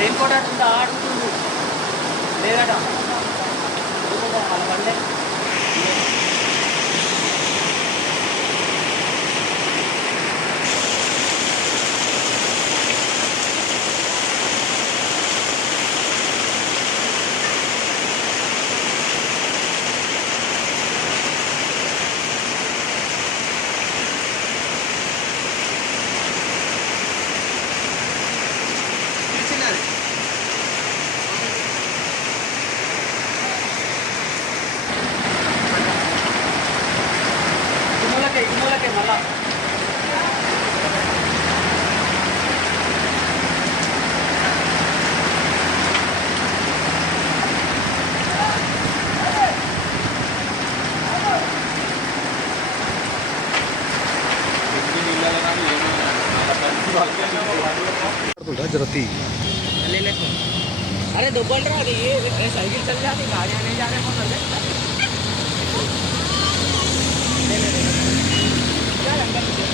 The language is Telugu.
రెయిన్ కోట్ అట్లా ఆడుతుంది లేదట వాళ్ళ బండే ఇన్నోళ్ళకే మళ్ళా जरती अरे दो बोल रहा है ये साइकिल चल जाती गाड़ियाँ नहीं जा रहे कौन ले ले क्या अंदर